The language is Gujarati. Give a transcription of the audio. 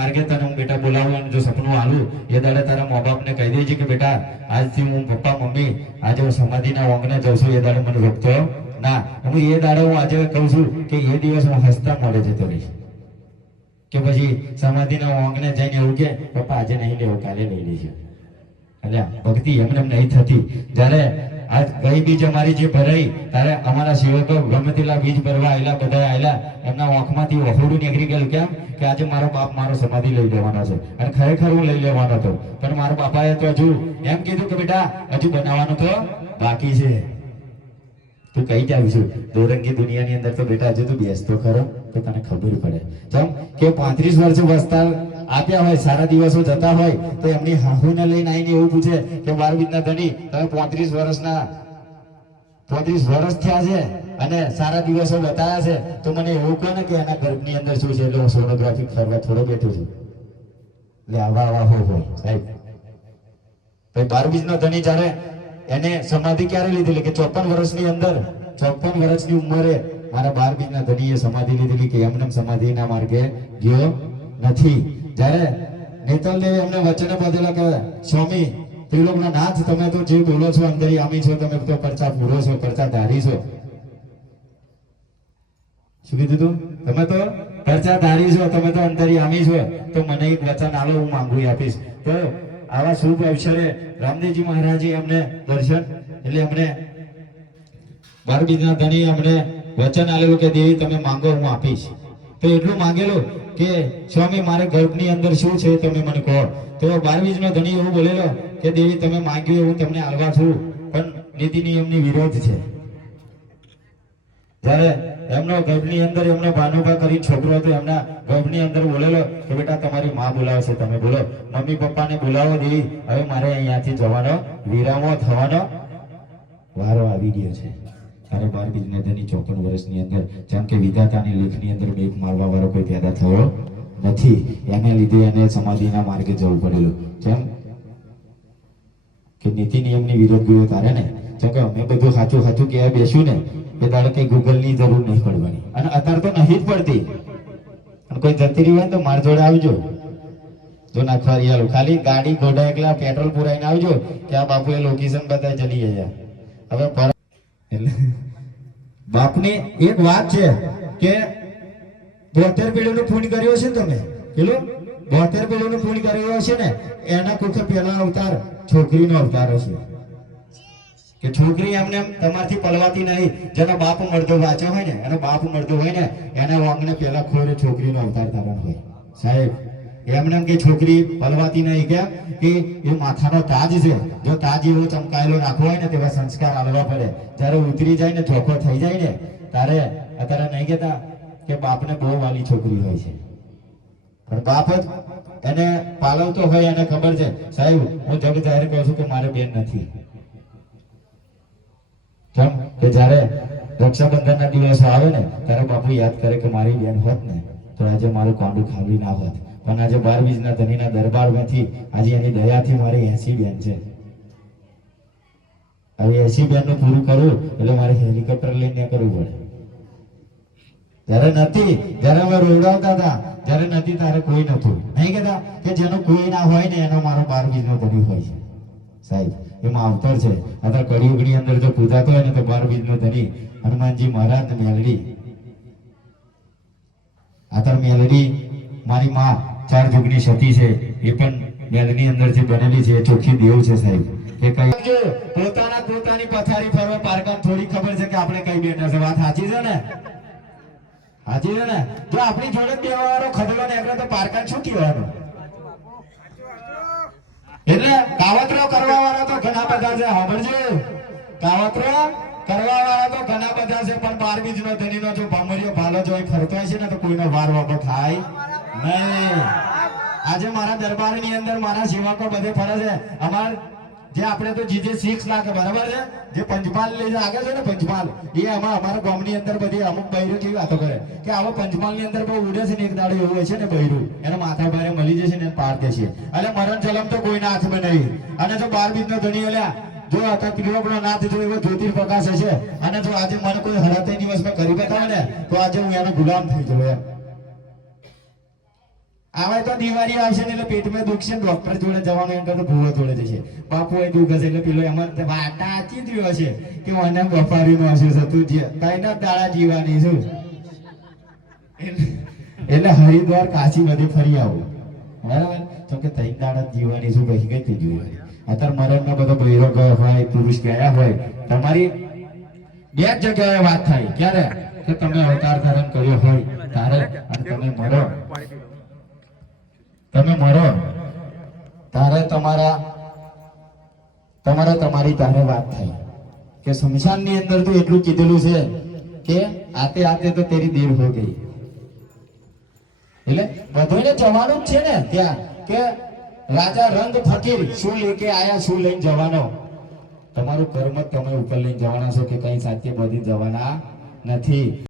માર્ગે તને હું બેટા બોલાવું અને જો સપનું હાલું, એ દાડે તારા મા બાપને કહી દેજે કે, બેટા, આજથી હું પપ્પા, મમ્મી, આજે હું સમાધિના ઓંગને જઉં છું. એ દાડે મને રોકતો ના, હું એ દાડે હું આજે કહું છું કે, એ દિવસ હું હસતા મળે જતો રહીશ. કે પછી સમાધિના ઓંગને જઈને એવું કે, પપ્પા, આજે નહીં લેવું, કાલે લઈ લેજે. એટલે ભક્તિ એમને નહીં થતી. જ્યારે આ ગઈ બીજ અમારી જે ભરાઈ ત્યારે અમારા સેવકો ગમે તેલા બીજ ભરવા આવેલા બધા આવેલા એમના આંખમાંથી વહોડું નીકળી ગયેલું. કેમ? કે આજે મારો બાપ મારો સમાધિ લઈ લેવાનો છે. અને ખરેખર હું લઈ લેવાનો હતો પણ મારા બાપાએ તો હજુ એમ કીધું કે, બેટા, હજુ બનાવવાનું તો બાકી છે. તું કઈ જ છું દોરંગી દુનિયાની અંદર તો બેટા, હજુ તું બેસતો ખરો, તો તને ખબર પડે. ચમ કે પાંત્રીસ વર્ષ વસતા આપ્યા હોય, સારા દિવસો જતા હોય, તો એમની હાહુને લઈને આવીને એવું પૂછે કે બાર બીજના ધણી, તમે પોત્રીસ વર્ષના, પોત્રીસ વર્ષ થયા છે અને સારા દિવસો બતાવ્યા છે, તો મને એવું કહો ને કે એના ગર્ભની અંદર શું છે? એટલે હું સોનોગ્રાફી ફરવા થોડો બેઠો છું. એટલે આવા આવા હો હો, સાહેબ. ભાઈ, બાર બીજનો ધણી જ્યારે એને સમાધિ ક્યારે લીધેલી કે ચોપન વર્ષની અંદર, ચોપન વર્ષની ઉંમરે મારા બાર બીજના ધણીએ સમાધિ લીધેલી કે એમને સમાધિના માર્ગે ગયો નથી. જ્યારે નેતલદેવ એમને વચને બધેલા કે, સ્વામી ત્રિલોકના નાથ તમે તો જે બોલો છો, અંદર આમી છો, તમે તો પરચા પૂરો છો, પરચા ધારી છો. શું કીધું તું? તમે તો પરચા ધારી છો, તમે તો અંદર આમી છો. તો મને એક વચન આલો, હું માંગુ આપીશ. તો આવા શુભ અવસરે રામદેવજી મહારાજે અમને દર્શન, એટલે અમને બાર બીજના ધણી અમને વચન આલેલું કે, દેવી, તમે માંગો, હું આપીશ. તો એટલું માંગેલું કે, સ્વામી, મારે ગર્ભની અંદર શું છે તમે મને કહો. તો બાર બીજનો ધણી એવું બોલેલો કે, દેવી, તમે માંગ્યું એવું તમને આલવા છું, પણ નીતિ નિયમની વિરોધ છે. જ્યારે એમનો ગર્ભની અંદર એમનો ભાનુભા કરી છોકરો હતો, એમના ગર્ભની અંદર બોલેલો કે, બેટા, તમારી માં છે તમે બોલો. મમ્મી પપ્પાને બોલાવો, દેવી. હવે મારે અહીંયાથી જવાનો, વિરામો થવાનો વારો આવી ગયો છે. ત્યારે બાર બીજને ચોપન વર્ષની અંદર, જેમ કે વિધાતાની લેખની અંદર બેક મારવા વાળો કોઈ પેદા થયો નથી. એને લીધે એને સમાધિના માર્ગે જવું પડેલું. જેમ કે નીતિ નિયમની વિરોધ ગયો તારે ને જેમ કે અમે બધું સાચું સાચું કહેવા બેસ્યું ને, એ દાડે કઈ ગૂગલની જરૂર નહીં પડવાની. અને અત્યારે તો નહીં જ પડતી. અને કોઈ જતી રહી હોય તો માર જોડે આવજો. જો નાખવા રહ્યા ખાલી ગાડી ઘોડા એકલા પેટ્રોલ પુરાઈને આવજો કે આ બાપુએ લોકેશન બતાવી ચલી ગયા. હવે એટલે બાપની એક વાત છે કે બોતેર પેઢીનું ફોન કર્યો છે તમે? પેલું બોતેર પેઢીનું ફોન કર્યો છે ને, એના કુખે પહેલા અવતાર છોકરીનો અવતાર હશે. કે છોકરી એમને તમારથી પલવાતી નહીં, જેનો બાપ મળતો વાંચ્યો હોય ને, એનો બાપ મળતો હોય ને, એના વાંગને પહેલા ખોરે છોકરીનો અવતાર ધારણ હોય. સાહેબ એમને એમ કે છોકરી પલવાતી નહીં કે કે એ માથાનો તાજ છે. જો તાજ એવો ચમકાયેલો રાખવો હોય ને તેવા સંસ્કાર આવવા પડે. જ્યારે ઉતરી જાય ને ચોખ્ખો થઈ જાય ને, ત્યારે અત્યારે નહીં કહેતા કે બાપને બહુ વાલી છોકરી હોય છે. પણ બાપ જ એને પાલવતો હોય એને ખબર છે, સાહેબ, હું જગ જાહેર કહું છું કે મારે બેન નથી. કેમ? કે જ્યારે રક્ષાબંધનના દિવસો આવે ને, ત્યારે બાપુ યાદ કરે કે મારી બેન હોત ને, તો આજે મારું કોંડું ખાલી ના હોત. પણ આજે બાર બીજના ધનીના દરબારમાંથી આજે એની દયાથી મારી એસી બેન છે. હવે એસી બેનનું પૂરું કરવું એટલે મારે હેલિકોપ્ટર લઈને કરવું પડે. ત્યારે નથી, જ્યારે અમે રોવડાવતા હતા ત્યારે નથી, ત્યારે કોઈ નતું નહીં કહેતા કે જેનો કોઈ ના હોય ને એનો મારો બાર બીજનો ધણી હોય છે. સાહેબ, એમાં અવતર છે. અથવા કળિયુગની અંદર જો પૂજાતો હોય ને તો બાર બીજનો ધણી. હનુમાનજી મહારાજ મેલડી. અત્યારે મેલડી, મારી માં ચાર જુગની સતી છે, એ પણ મેલની અંદર જે બનેલી છે ચોખ્ખી દેવ છે સાહેબ. પોતાના પોતાની પથારી ફરવા પારકામ થોડી ખબર છે કે આપણે કઈ બેઠા છે. વાત સાચી છે ને? સાચી છે ને? જો આપણી જોડે જ બેવા વાળો ખદડો નીકળે તો પારકામ શું કહેવાનું? એટલે કાવતરો કરવા વાળા તો ઘણા બધા છે સાંભળજો કાવતરો કરવા વાળા તો ઘણા બધા છે, પણ બાર બીજ નો ધની જો ભમરીઓ ભાલો જો ફરતો છે ને તો કોઈનો વાર વાપર થાય આજે મારા દરબારની અંદર મારા સેવકો બધે ફરે છે. અમાર જે આપણે તો જીજે સિક્સ લાખ બરાબર છે? જે પંચપાલ લઈ આગળ છે ને પંચપાલ એ આમાં અમારા ગામની અંદર બધી અમુક બૈરો કેવી વાતો કરે કે આવો પંચપાલની અંદર બહુ ઉડે છે ને એક દાડો એવું હોય છે ને બૈરું. એને માથા ભારે મળી જશે ને પાર દેશે એટલે મરણ ચલમ તો કોઈના હાથમાં નહીં અને જો બાર બીજ નો ધણી અલ્યા, જો અત્યારે ત્રિલોકનો નાથ જો એવો જ્યોતિર પ્રકાશ હશે. અને જો આજે મને કોઈ હરાતે દિવસમાં કરી બતાવે ને તો આજે હું એનો ગુલામ થઈ જઉં એમ. આવે તો દિવાળી આવશે ને એટલે પેટમાં દુખશે ડોક્ટર જોડે જવાનું એમ તો ભૂવો જોડે જશે. બાપુ એ દુખ હશે એટલે પેલો એમાં વાટા આચી રહ્યો છે કે મને બફારીનું હશે થતું છે. કઈ ના દાડા જીવાની છું. એટલે- હરિદ્વાર કાશી બધે ફરી આવું. બરાબર? તો કે તઈ દાડા જીવાની શું કહી ગઈ તું જીવાની અત્યારે મરણનો બધો બૈરો ગયો હોય, પુરુષ ગયા હોય. તમારી બે જ જગ્યાએ વાત થાય. ક્યારે? કે તમે અવતાર ધારણ કર્યો હોય, તારે અને તમે મરો. તમે મરો. તારે તમારા તમારે તમારી તારે વાત થઈ. કે શમશાનની અંદર તો એટલું કીધેલું છે કે આતે આતે તો તેરી દેર હો ગઈ. એટલે બધોને જવાનું જ છે ને ત્યાં કે રાજા રંગ ફકીર શું લેકે આયા, શું લઈને જવાનો? તમારું કર્મ તમે ઉપર લઈને જવાના છો કે કઈ સાથે બધી જવાના નથી.